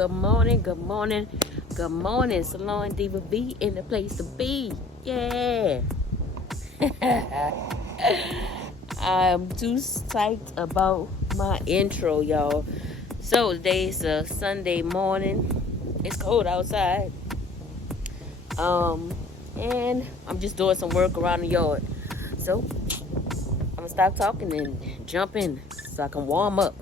good morning, good morning, good morning. Salon Diva B in the place to be. Yeah. I'm too psyched about my intro, y'all. So today's a Sunday morning. It's cold outside. And I'm just doing some work around the yard. So I'm gonna stop talking and jump in so I can warm up.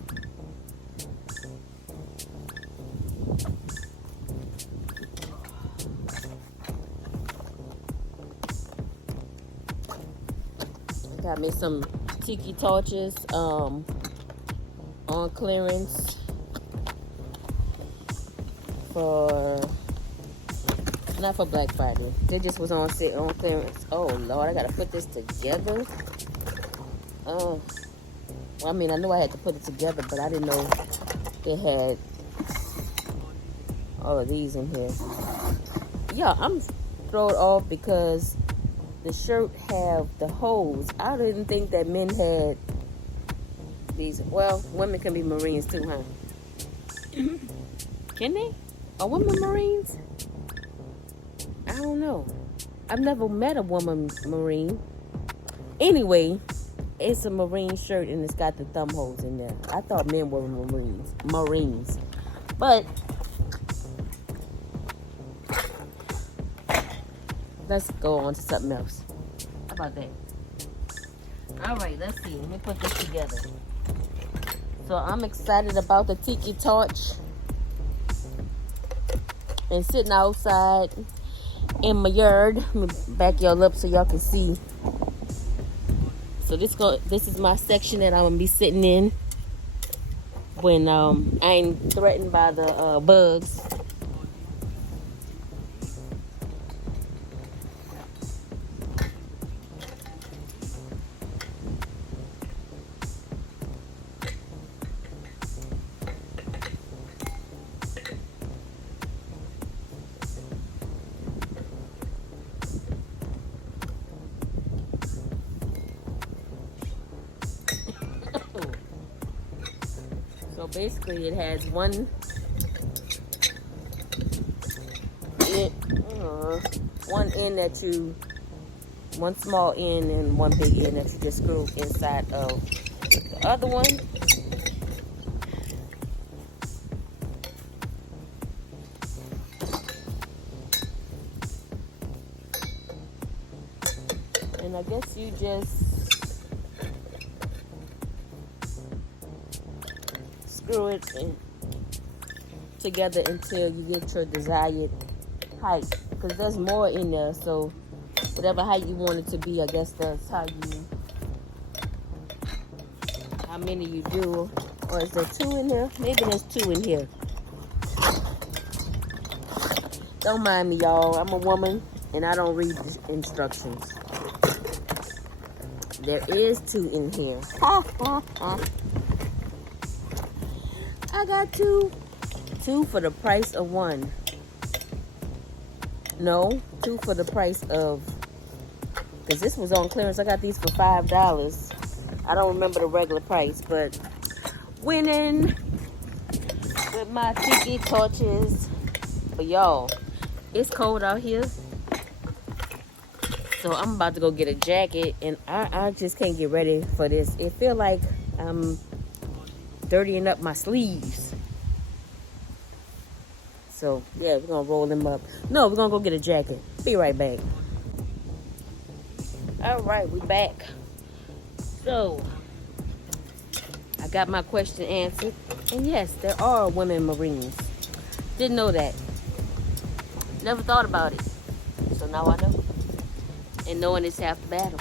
Got me some tiki torches on clearance for not for Black Friday. They just was on clearance. Oh Lord, I gotta put this together. Well, I mean, I knew I had to put it together, but I didn't know they had all of these in here. Yeah, I'm thrown off because the shirt have the holes. I didn't think that men had these. Well, women can be Marines too, huh? Can they? Are women Marines? I don't know. I've never met a woman Marine. Anyway, it's a Marine shirt and it's got the thumb holes in there. I thought men were Marines. But let's go on to something else. How about that? All right, let's see. Let me put this together. So I'm excited about the tiki torch and sitting outside in my yard. Let me back y'all up so y'all can see. So this is my section that I'm gonna be sitting in when I ain't threatened by the bugs. So basically it has one small end and one big end that you just screw inside of the other one. And I guess you just screw it together until you get your desired height, because there's more in there, so whatever height you want it to be, I guess that's how many you do. Or is there 2 in here? Maybe there's 2 in here. Don't mind me, y'all. I'm a woman and I don't read the instructions. There is 2 in here. I got 2 for the price of 1. No, 2 for the price of, because this was on clearance. I got these for $5. I don't remember the regular price, but winning with my tiki torches. But y'all, it's cold out here, so I'm about to go get a jacket, and I just can't get ready for this. It feel like I'm dirtying up my sleeves. So yeah, we're gonna roll them up. No, we're gonna go get a jacket. Be right back. All right, we back. So I got my question answered, and yes, there are women Marines. Didn't know that. Never thought about it. So now I know. And knowing is half the battle.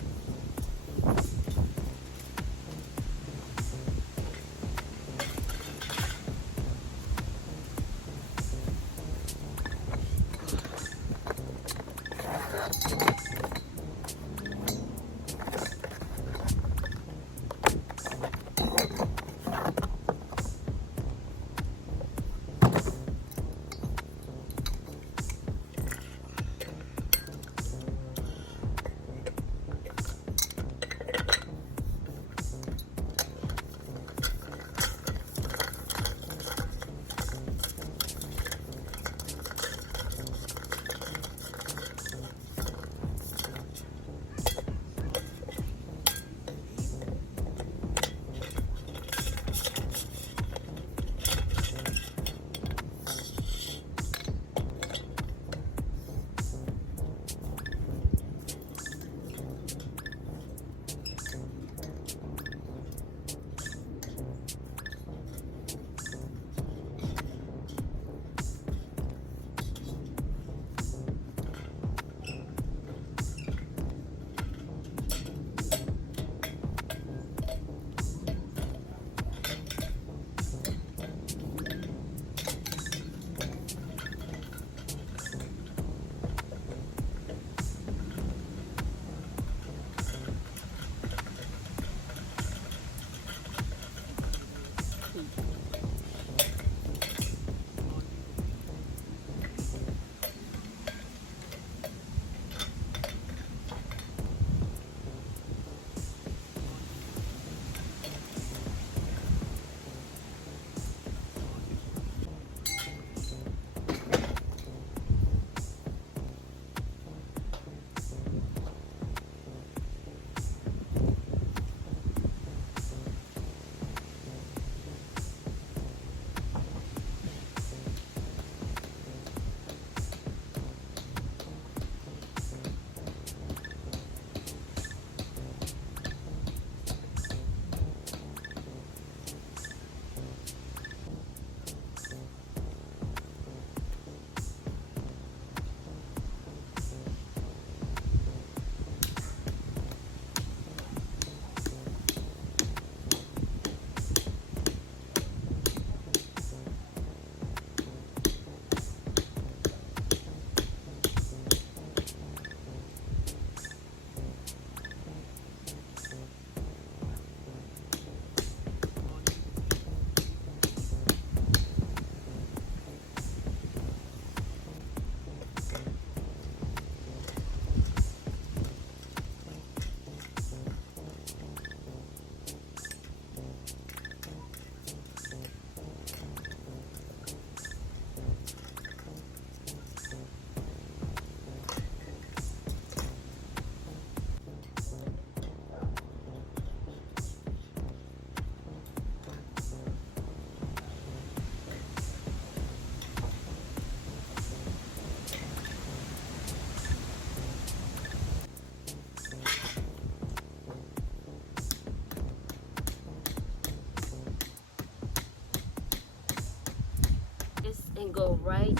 go right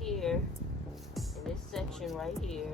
here in this section right here.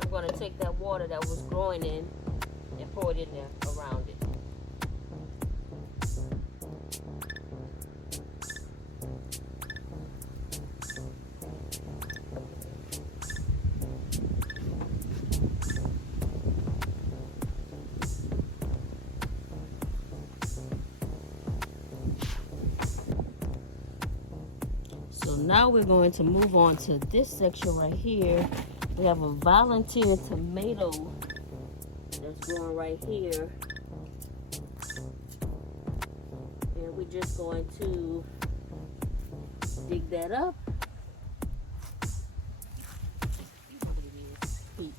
I'm going to take that water that was growing in and pour it in there around it. So now we're going to move on to this section right here. We have a volunteer tomato that's growing right here. And we're just going to dig that up. And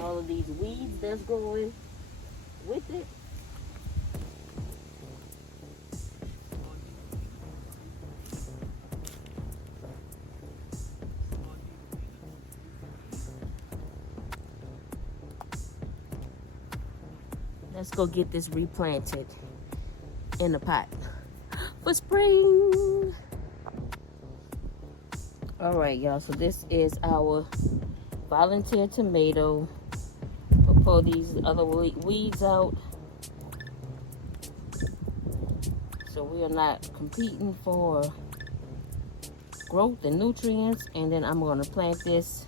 all of these weeds that's growing with it. Let's go get this replanted in the pot for spring. All right, y'all. So this is our volunteer tomato. We'll pull these other weeds out, so we are not competing for growth and nutrients. And then I'm going to plant this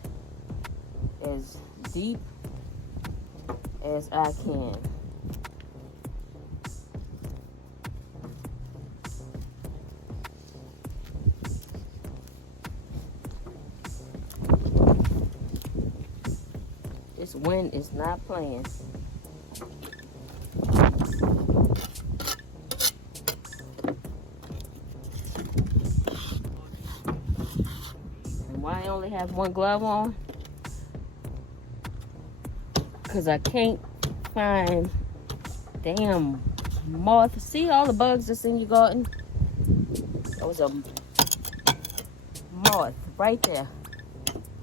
as deep as I can. This wind is not playing. And why I only have one glove on? Because I can't find damn moth. See all the bugs that's in your garden? That was a moth right there,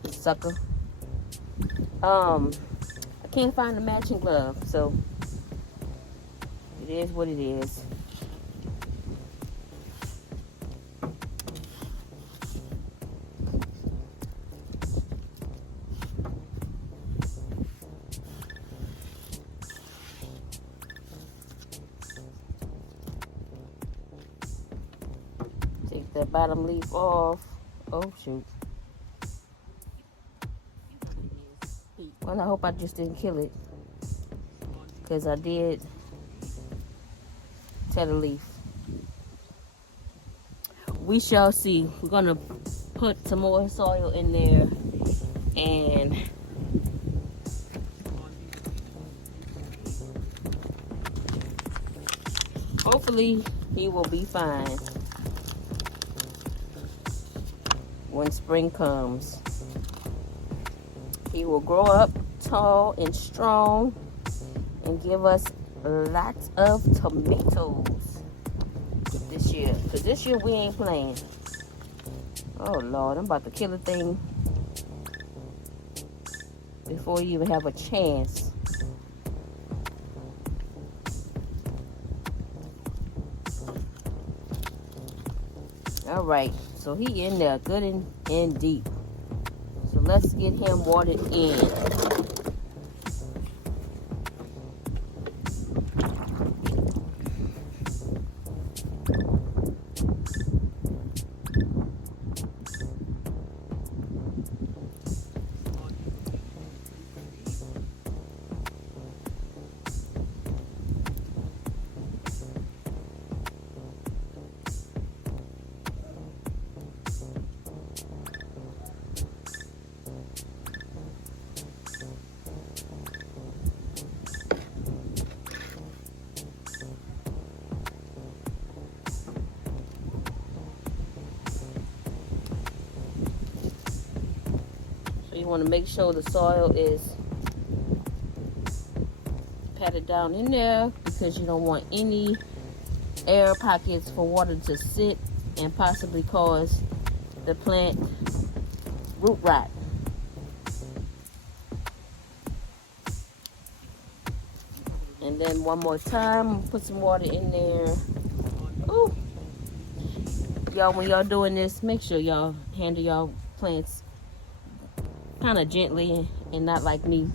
sucker. I can't find a matching glove, so it is what it is. Take that bottom leaf off. Oh shoot. Well, I hope I just didn't kill it, because I did tear the leaf. We shall see. We're going to put some more soil in there, and hopefully he will be fine when spring comes. He will grow up tall and strong and give us lots of tomatoes this year. Because this year we ain't playing. Oh Lord, I'm about to kill a thing before you even have a chance. All right, so he in there good and deep. So let's get him watered in. You want to make sure the soil is patted down in there because you don't want any air pockets for water to sit and possibly cause the plant root rot. And then one more time, put some water in there. Ooh. Y'all, when y'all doing this, make sure y'all handle y'all plants kind of gently and not like me